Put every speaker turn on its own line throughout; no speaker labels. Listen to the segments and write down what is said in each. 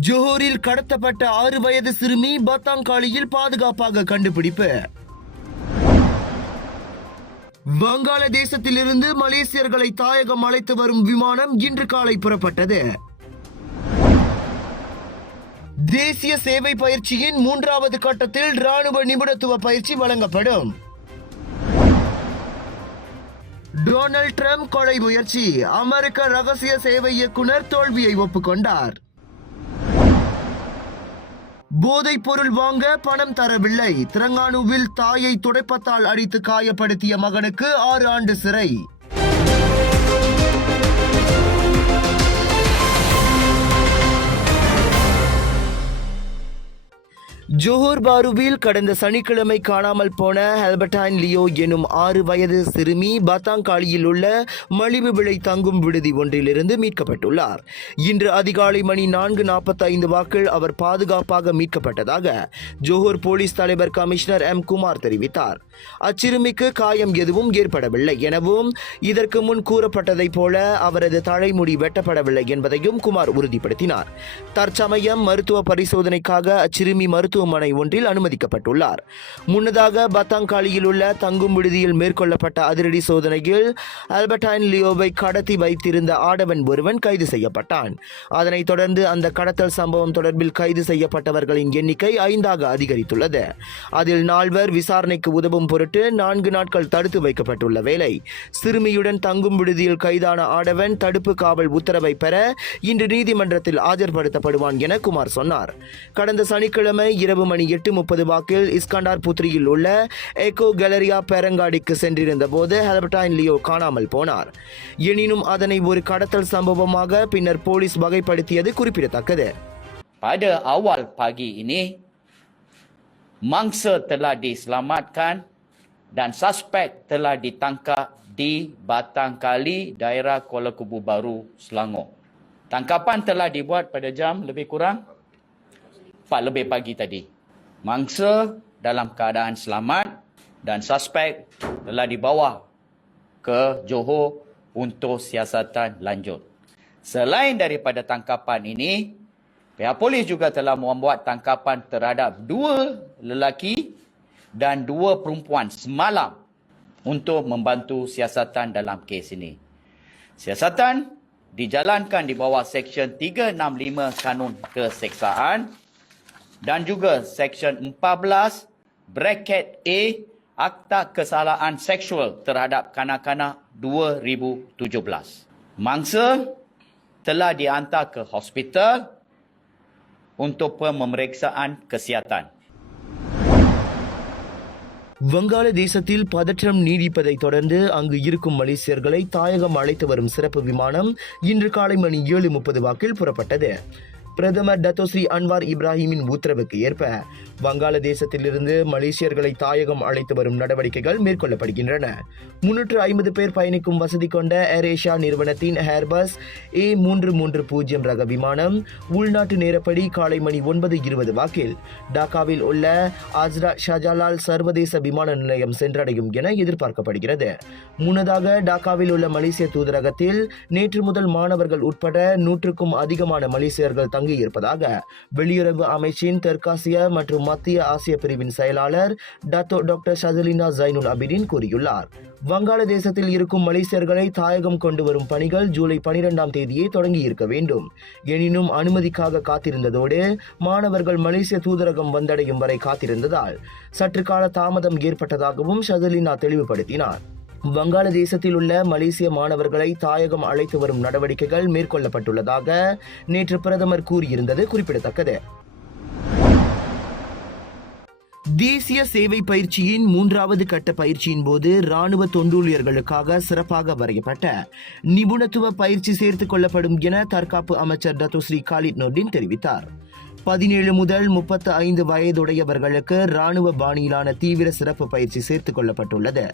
ஜோஹரில் கடத்தப்பட்ட ஆறு வயது சிறுமி பத்தாங்காலியில் பாதுகாப்பாக கண்டுபிடிப்பு. வங்காளதேசத்திலிருந்து மலேசியர்களை தாயகம் அழைத்து வரும் விமானம் இன்று காலை புறப்பட்டது. தேசிய சேவை பயிற்சியின் மூன்றாவது கட்டத்தில் ராணுவ நிபுணத்துவ பயிற்சி வழங்கப்படும். டொனால்ட் ட்ரம்ப் கொலை முயற்சி. அமெரிக்க ரகசிய சேவை இயக்குனர் தோல்வியை ஒப்புக்கொண்டார். போதைப் பொருள் வாங்க பணம் தரவில்லை. திரங்கானுவில் தாயை துடைப்பத்தால் அடித்து காயப்படுத்திய மகனுக்கு ஆறு ஆண்டு சிறை. ஜோஹர் பாருவில் கடந்த சனிக்கிழமை காணாமல் போன ஹெல்பர்டைன் லியோ எனும் ஆறு வயது சிறுமி பத்தாங்காலியில் உள்ள மலிவு விலை தங்கும் விடுதி ஒன்றிலிருந்து மீட்கப்பட்டுள்ளார். இன்று அதிகாலை மணி நான்கு நாற்பத்தைந்து வாக்கில் அவர் பாதுகாப்பாக மீட்கப்பட்டதாக ஜோஹர் போலீஸ் தலைவர் கமிஷனர் எம். குமார் தெரிவித்தார். அச்சிறுமிக்கு காயம் எதுவும் ஏற்படவில்லை எனவும் இதற்கு முன் கூறப்பட்டதைப் போல அவரது தலைமுடி வெட்டப்படவில்லை என்பதையும் குமார் உறுதிப்படுத்தினார். தற்சமயம் மருத்துவ பரிசோதனைக்காக அச்சிறுமி மருத்துவ மருத்துவமனை ஒன்றில் அனுமதிக்கப்பட்டுள்ளார். முன்னதாக பத்தாங்காலியில் உள்ள தங்கும் விடுதியில் மேற்கொள்ளப்பட்ட அதிரடி சோதனையில் ஆல்பர்டைன் லியோவை கடத்தி வைத்திருந்த ஆடவன் ஒருவன் கைது செய்யப்பட்டான். அதனைத் தொடர்ந்து அந்த கடத்தல் சம்பவம் தொடர்பில் கைது செய்யப்பட்டவர்களின் எண்ணிக்கை ஐந்தாக அதிகரித்துள்ளது. அதில் நால்வர் விசாரணைக்கு உதவும் பொருட்டு நான்கு நாட்கள் தடுத்து வைக்கப்பட்டுள்ள வேளை சிறுமியுடன் தங்கும் விடுதியில் கைதான ஆடவன் தடுப்பு காவல் உத்தரவை பெற இன்று நீதிமன்றத்தில் ஆஜர்படுத்தப்படுவான் என குமார் சொன்னார். கடந்த சனிக்கிழமை இரவு இரவு மணி எட்டு முப்பது வாக்கில் இஸ்காண்டார் புத்ரியில் உள்ள எக்கோ கேலரியா பேரங்காடிக்கு சென்றிருந்த போது ஹெல்பர்டைன் லியோ காணாமல் போனார் எனினும் அதனை ஒரு கடத்தல் சம்பவமாக பின்னர் போலீஸ் வகைப்படுத்தியது குறிப்பிடத்தக்கது
Pada awal pagi ini, mangsa telah diselamatkan dan suspek telah ditangkap di Batang Kali, daerah Kuala Kubu Baru, Selangor. Tangkapan telah dibuat pada jam lebih kurang 4 lebih pagi tadi. Mangsa dalam keadaan selamat dan suspek telah dibawa ke Johor untuk siasatan lanjut. Selain daripada tangkapan ini, pihak polis juga telah membuat tangkapan terhadap dua lelaki dan dua perempuan semalam untuk membantu siasatan dalam kes ini. Siasatan dijalankan di bawah Seksyen 365 Kanun Keseksaan dan juga Seksyen 14 bracket A Akta Kesalahan Seksual terhadap Kanak-kanak 2017. Mangsa telah dihantar ke hospital untuk pemeriksaan kesihatan.
வங்காளதேசத்தில் பதற்றம் நீடிப்பதைத் தொடர்ந்து அங்கு இருக்கும் மலேசியர்களை தாயகம் அழைத்து வரும் சிறப்பு விமானம் இன்று காலை மணி ஏழு முப்பது வாக்கில் புறப்பட்டது பிரதமர் டத்தோஸ்ரீ அன்வார் இப்ராஹிமின் உத்தரவுக்கு ஏற்ப வங்காளதேசத்திலிருந்து மலேசியர்களை தாயகம் அழைத்து வரும் நடவடிக்கைகள் மேற்கொள்ளப்படுகின்றன. முன்னூற்று ஐம்பது பேர் பயணிக்கும் வசதி கொண்ட ஏர் ஏஷியா நிறுவனத்தின் ஹேர்பஸ் ஏ மூன்று மூன்று பூஜ்ஜியம் ரக விமானம் உள்நாட்டு நேரப்படி காலை மணி ஒன்பது இருபது வாக்கில் டாக்காவில் உள்ள ஆஸ்ரா ஷாஜாலால் சர்வதேச விமான நிலையம் சென்றடையும் என எதிர்பார்க்கப்படுகிறது. முன்னதாக டாக்காவில் உள்ள மலேசிய தூதரகத்தில் நேற்று முதல் மாணவர்கள் உட்பட நூற்றுக்கும் அதிகமான மலேசியர்கள் தங்கியிருப்பதாக வெளியுறவு அமைச்சின் தெற்காசிய மற்றும் மத்திய ஆசிய பிரிவின் செயலாளர் Dato doctor Shazalina Zainul Abidin கூறியுள்ளார். வங்காளதேசத்தில் இருக்கும் மலேசியர்களை தாயகம் கொண்டு வரும் பணிகள் ஜூலை பனிரெண்டாம் தேதியே தொடங்கி இருக்க வேண்டும். எனினும் அனுமதிக்காக காத்திருந்ததோடு மாணவர்கள் மலேசிய தூதரகம் வந்தடையும் வரை காத்திருந்ததால் சற்று கால தாமதம் ஏற்பட்டதாகவும் ஷதலினா தெளிவுபடுத்தினார். வங்காளதேசத்தில் உள்ள மலேசிய மாணவர்களை தாயகம் அழைத்து வரும் நடவடிக்கைகள் மேற்கொள்ளப்பட்டுள்ளதாக நேற்று பிரதமர் கூறியிருந்தது குறிப்பிடத்தக்கது. தேசிய சேவை பயிற்சியின் மூன்றாவது கட்ட பயிற்சியின் போது ராணுவ தொண்டூழியர்களுக்காக சிறப்பாக வரையப்பட்ட நிபுணத்துவ பயிற்சி சேர்த்துக் கொள்ளப்படும் என தற்காப்பு அமைச்சர் டத்தோஸ்ரீ காலித் நொர்டின் தெரிவித்தார். பதினேழு முதல் முப்பத்து ஐந்து வயதுடையவர்களுக்கு ராணுவ பாணியிலான தீவிர சிறப்பு பயிற்சி சேர்த்துக் கொள்ளப்பட்டுள்ளது.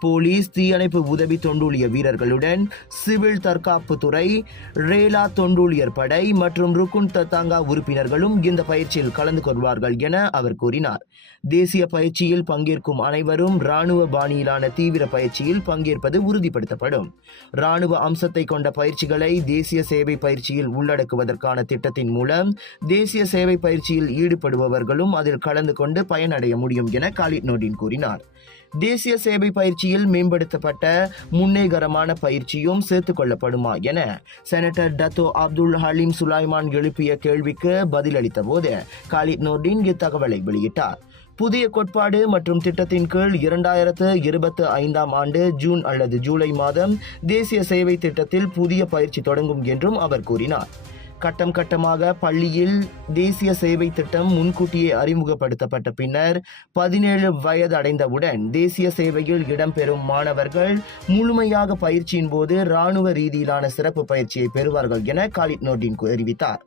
போலீஸ் தீயணைப்பு உதவி தொண்டூழிய வீரர்களுடன் சிவில் தற்காப்பு துறை ரேலா தொண்டூழியர் படை மற்றும் ருக்குன் தத்தாங்கா உறுப்பினர்களும் இந்த பயிற்சியில் கலந்து கொள்வார்கள் என அவர் கூறினார். தேசிய பயிற்சியில் பங்கேற்கும் அனைவரும் ராணுவ பாணியிலான தீவிர பயிற்சியில் பங்கேற்பது உறுதிப்படுத்தப்படும். ராணுவ அம்சத்தை கொண்ட பயிற்சிகளை தேசிய சேவை பயிற்சியில் உள்ளடக்குவதற்கான திட்டத்தின் மூலம் தேசிய சேவை பயிற்சியில் ஈடுபடுபவர்களும் அதில் கலந்து கொண்டு பயனடைய முடியும் என காலித் நோடின் கூறினார். தேசிய சேவை பயிற்சியில் மேம்படுத்தப்பட்ட முன்னேகரமான பயிற்சியும் சேர்த்துக் கொள்ளப்படுமா என senator Dato Abdul Halim Sulaiman எழுப்பிய கேள்விக்கு பதிலளித்த போது காலித் நோர்டின் இத்தகவலை வெளியிட்டார். புதிய கோட்பாடு மற்றும் திட்டத்தின் கீழ் இரண்டாயிரத்து இருபத்து ஐந்தாம் ஆண்டு ஜூன் அல்லது ஜூலை மாதம் தேசிய சேவை திட்டத்தில் புதிய பயிற்சி தொடங்கும் என்றும் அவர் கூறினார். கட்டம் கட்டமாக பள்ளியில் தேசிய சேவை திட்டம் முன்கூட்டியே அறிமுகப்படுத்தப்பட்ட பின்னர் பதினேழு வயது அடைந்தவுடன் தேசிய சேவையில் இடம்பெறும் மாணவர்கள் முழுமையாக பயிற்சியின் போது இராணுவ ரீதியிலான சிறப்பு பயிற்சியை பெறுவார்கள் என காலித் நோட்டின் தெரிவித்தார்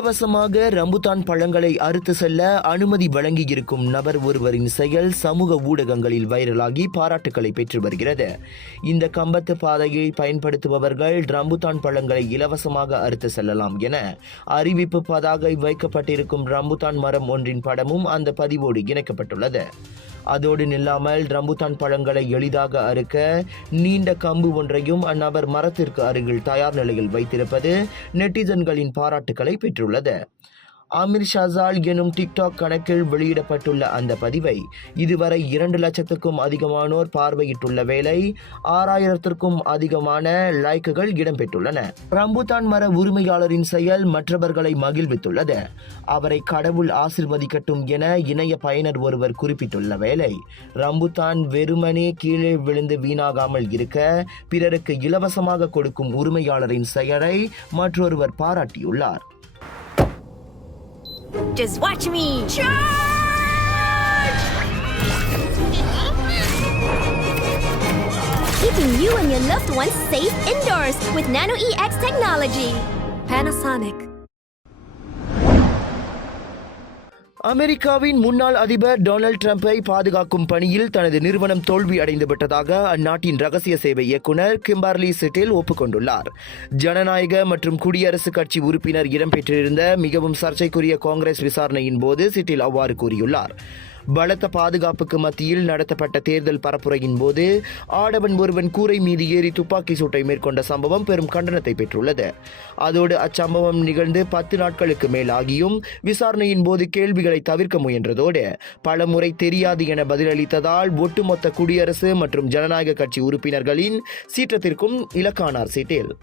இலவசமாக ரம்புதான் பழங்களை அறுத்து செல்ல அனுமதி வழங்கியிருக்கும் நபர் ஒருவரின் செயல் சமூக ஊடகங்களில் வைரலாகி பாராட்டுக்களை பெற்று வருகிறது. இந்த கம்பத்து பாதையை பயன்படுத்துபவர்கள் ரம்புதான் பழங்களை இலவசமாக அறுத்து செல்லலாம் என அறிவிப்பு பதாகை வைக்கப்பட்டிருக்கும் ரம்புதான் மரம் ஒன்றின் படமும் அந்த பதிவோடு இணைக்கப்பட்டுள்ளது. அதோடு நில்லாமல் ரம்புதான் பழங்களை எளிதாக அறுக்க நீண்ட கம்பு ஒன்றையும் அந்நபர் மரத்திற்கு அருகில் தயார் நிலையில் வைத்திருப்பது நெட்டிசன்களின் பாராட்டுக்களை பெற்றுள்ளது. ஆமிர் ஷாசால் எனும் டிக்டாக் கணக்கில் வெளியிடப்பட்டுள்ள அந்த பதிவை இதுவரை இரண்டு லட்சத்துக்கும் அதிகமானோர் பார்வையிட்டுள்ள வேளை ஆறாயிரத்திற்கும் அதிகமான லைக்குகள் இடம்பெற்றுள்ளன. ரம்புதான் மர உரிமையாளரின் செயல் மற்றவர்களை மகிழ்வித்துள்ளது. அவரை கடவுள் ஆசிர்வதிக்கட்டும் என இணைய பயனர் ஒருவர் குறிப்பிட்டுள்ள வேளை ரம்புதான் வெறுமனே கீழே விழுந்து வீணாகாமல் இருக்க பிறருக்கு இலவசமாக கொடுக்கும் உரிமையாளரின் செயலை மற்றொருவர் பாராட்டியுள்ளார்.
Just watch me! Charge! Keeping you and your loved ones safe indoors with Nano EX technology. Panasonic.
அமெரிக்காவின் முன்னாள் அதிபர் டொனால்ட் டிரம்பை பாதுகாக்கும் பணியில் தனது நிறுவனம் தோல்வி அடைந்து விட்டதாக அந்நாட்டின் ரகசிய சேவை இயக்குனர் கிம்பார்லி சிட்டில் ஒப்புக்கொண்டுள்ளார். ஜனநாயக மற்றும் குடியரசுக் கட்சி உறுப்பினர் இடம்பெற்றிருந்த மிகவும் சர்ச்சைக்குரிய காங்கிரஸ் விசாரணையின் போது சிட்டில் அவ்வாறு கூறியுள்ளார். பலத்த பாதுகாப்புக்கு மத்தியில் நடத்தப்பட்ட தேர்தல் பரப்புரையின் போது ஆடவன் ஒருவன் கூரை மீது ஏறி துப்பாக்கி சூட்டை மேற்கொண்ட சம்பவம் பெரும் கண்டனத்தை பெற்றுள்ளது. அதோடு அச்சம்பவம் நிகழ்ந்து பத்து நாட்களுக்கு மேலாகியும் விசாரணையின் போது கேள்விகளை தவிர்க்க முயன்றதோடு பல முறை தெரியாது என பதிலளித்ததால் ஒட்டுமொத்த குடியரசு மற்றும் ஜனநாயக கட்சி உறுப்பினர்களின் சீற்றத்திற்கும் இலக்கானார் சீட்டில்.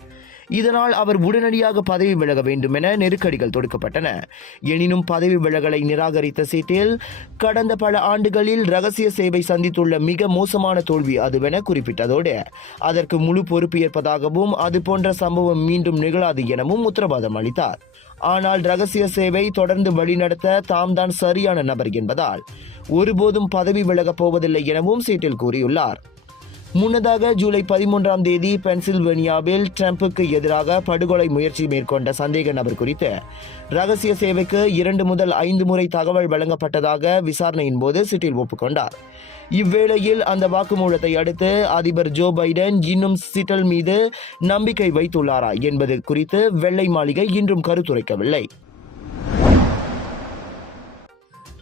இதனால் அவர் உடனடியாக பதவி விலக வேண்டும் என நெருக்கடிகள் தொடுக்கப்பட்டன. எனினும் பதவி விலகலை நிராகரித்த சீட்டில் கடந்த பல ஆண்டுகளில் ரகசிய சேவை சந்தித்துள்ள மிக மோசமான தோல்வி அதுவென குறிப்பிட்டதோடு அதற்கு முழு பொறுப்பு ஏற்பதாகவும் அது போன்ற சம்பவம் மீண்டும் நிகழாது எனவும் உத்தரவாதம் அளித்தார். ஆனால் ரகசிய சேவை தொடர்ந்து வழிநடத்த தாம் தான் சரியான நபர் என்பதால் ஒருபோதும் பதவி விலகப் போவதில்லை எனவும் சீட்டில் கூறியுள்ளார். முன்னதாக ஜூலை பதிமூன்றாம் தேதி பென்சில்வேனியாவில் ட்ரம்புக்கு எதிராக படுகொலை முயற்சி மேற்கொண்ட சந்தேக நபர் குறித்து ரகசிய சேவைக்கு இரண்டு முதல் ஐந்து முறை தகவல் வழங்கப்பட்டதாக விசாரணையின் போது சிட்டில் ஒப்புக்கொண்டார். இவ்வேளையில் அந்த வாக்குமூலத்தை அடுத்து அதிபர் ஜோ பைடன் இன்னும் சிட்டல் மீது நம்பிக்கை வைத்துள்ளாரா என்பது குறித்து வெள்ளை மாளிகை இன்றும் கருத்துரைக்கவில்லை.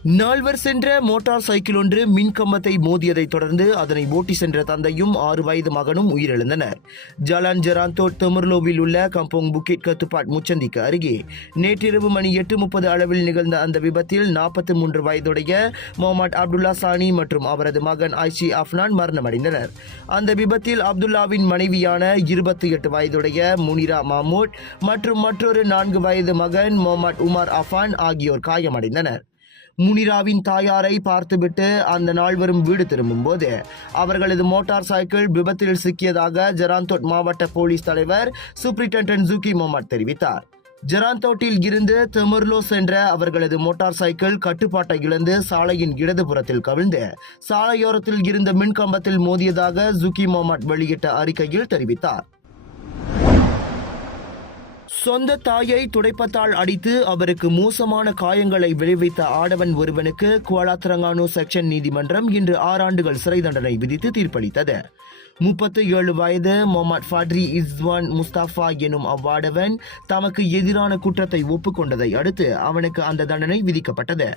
நால்வர் சென்ற மோட்டார் சைக்கிள் ஒன்று மின்கம்பத்தை மோதியதைத் தொடர்ந்து அதனை ஓட்டி சென்ற தந்தையும் ஆறு வயது மகனும் உயிரிழந்தனர். ஜலான் ஜெராந்தோ தொமர்லோவில் உள்ள கம்போங் புக்கிட் கத்துப்பாட் முச்சந்திக்கு அருகே நேற்றிரவு மணி எட்டு முப்பது அளவில் நிகழ்ந்த அந்த விபத்தில் நாற்பத்தி மூன்று வயதுடைய முகமது அப்துல்லா சானி மற்றும் அவரது மகன் ஐஷி அஃப்னான் மரணமடைந்தனர். அந்த விபத்தில் அப்துல்லாவின் மனைவியான இருபத்தி எட்டு வயதுடைய முனிரா மாமூட் மற்றும் மற்றொரு நான்கு வயது மகன் முகமது உமர் அஃபான் ஆகியோர் காயமடைந்தனர். முனிராவின் தாயாரை பார்த்துவிட்டு அந்த நால்வரும் வீடு திரும்பும்போது அவர்களது மோட்டார் சைக்கிள் விபத்தில் சிக்கியதாக ஜெராந்தோட் மாவட்ட போலீஸ் தலைவர் சூப்ரிண்டன்டன்ட் ஜூகி மொஹமட் தெரிவித்தார். ஜெராந்தோட்டில் இருந்து தெமர்லோ சென்ற அவர்களது மோட்டார் சைக்கிள் கட்டுப்பாட்டை இழந்து சாலையின் இடதுபுறத்தில் கவிழ்ந்து சாலையோரத்தில் இருந்த மின்கம்பத்தில் மோதியதாக ஜுகி மொஹமட் வெளியிட்ட அறிக்கையில் தெரிவித்தார். சொந்த தாயை துடைப்பத்தால் அடித்து அவருக்கு மோசமான காயங்களை விளைவித்த ஆடவன் ஒருவனுக்கு குவாலாத்திரங்கானு செக்ஷன் நீதிமன்றம் இன்று ஆறாண்டுகள் சிறை தண்டனை விதித்து தீர்ப்பளித்தது. முப்பத்து ஏழு வயது மொஹமட் ஃபாட்ரி இஸ்வான் முஸ்தாஃபா எனும் அவ்வாடவன் தமக்கு எதிரான குற்றத்தை ஒப்புக்கொண்டதை அடுத்து அவனுக்கு அந்த தண்டனை விதிக்கப்பட்டது.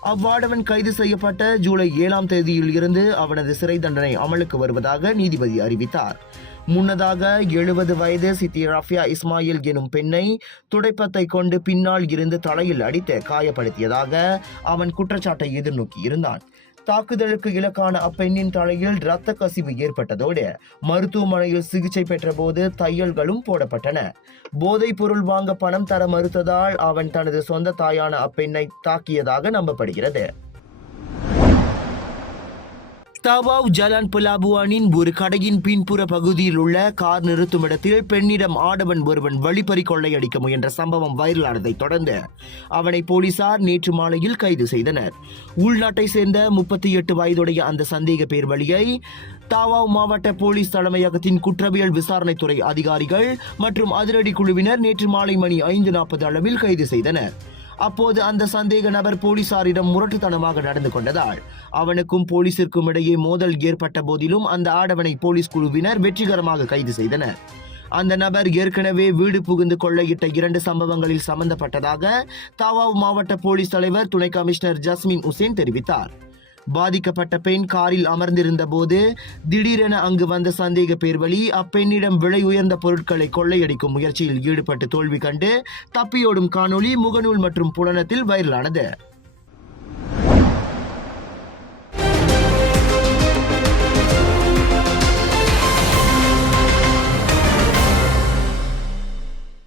அவ்வாடவன் கைது செய்யப்பட்ட ஜூலை ஏழாம் தேதியில் இருந்து அவனது சிறை தண்டனை அமலுக்கு வருவதாக நீதிபதி அறிவித்தார். முன்னதாக எழுபது வயது சித்தி ரஃபியா இஸ்மாயில் எனும் பெண்ணை துடைப்பத்தை கொண்டு பின்னால் இருந்து தலையில் அடித்து காயப்படுத்தியதாக அவன் குற்றச்சாட்டை எதிர்நோக்கி இருந்தான். தாக்குதலுக்கு இலக்கான அப்பெண்ணின் தலையில் இரத்த கசிவு ஏற்பட்டதோடு மருத்துவமனையில் சிகிச்சை பெற்றபோது தையல்களும் போடப்பட்டன. போதைப் பொருள் வாங்க பணம் தர மறுத்ததால் அவன் தனது சொந்த தாயான அப்பெண்ணை தாக்கியதாக நம்பப்படுகிறது. தவாவ் ஜலான் புலாபுவானின் ஒரு கடையின் பின்புற பகுதியில் உள்ள கார் நிறுத்தும் இடத்தில் பெண்ணிடம் ஆடவன் ஒருவன் வழிப்பறி கொள்ளையடிக்க முயன்ற சம்பவம் வைரலானதை தொடர்ந்து அவனை போலீசார் நேற்று மாலையில் கைது செய்தனர். உள்நாட்டை சேர்ந்த முப்பத்தி எட்டு வயதுடைய அந்த சந்தேக பேர் வழியை தாவாவ் மாவட்ட போலீஸ் தலைமையகத்தின் குற்றவியல் விசாரணைத்துறை அதிகாரிகள் மற்றும் அதிரடி குழுவினர் நேற்று மாலை மணி ஐந்து நாற்பது அளவில் கைது செய்தனர். அப்போது அந்த சந்தேக நபர் போலீசாரிடம் முரட்டுத்தனமாக நடந்து கொண்டதால் அவனுக்கும் போலீசிற்கும் இடையே மோதல் ஏற்பட்ட போதிலும் அந்த ஆடவனை போலீஸ் குழுவினர் வெற்றிகரமாக கைது செய்தனர். அந்த நபர் ஏற்கனவே வீடு புகுந்து கொள்ளையிட்ட இரண்டு சம்பவங்களில் சம்பந்தப்பட்டதாக தாவாவ் மாவட்ட போலீஸ் தலைவர் துணை கமிஷனர் ஜஸ்மின் உசேன் தெரிவித்தார். பாதிக்கப்பட்ட பெண் காரில் அமர்ந்திருந்த போது திடீரென அங்கு வந்த சந்தேக பேர்வழி அப்பெண்ணிடம் விலை உயர்ந்த பொருட்களை கொள்ளையடிக்கும் முயற்சியில் ஈடுபட்டு தோல்வி கண்டு தப்பியோடும் காணொளி முகநூல் மற்றும் புலனத்தில் வைரலானது.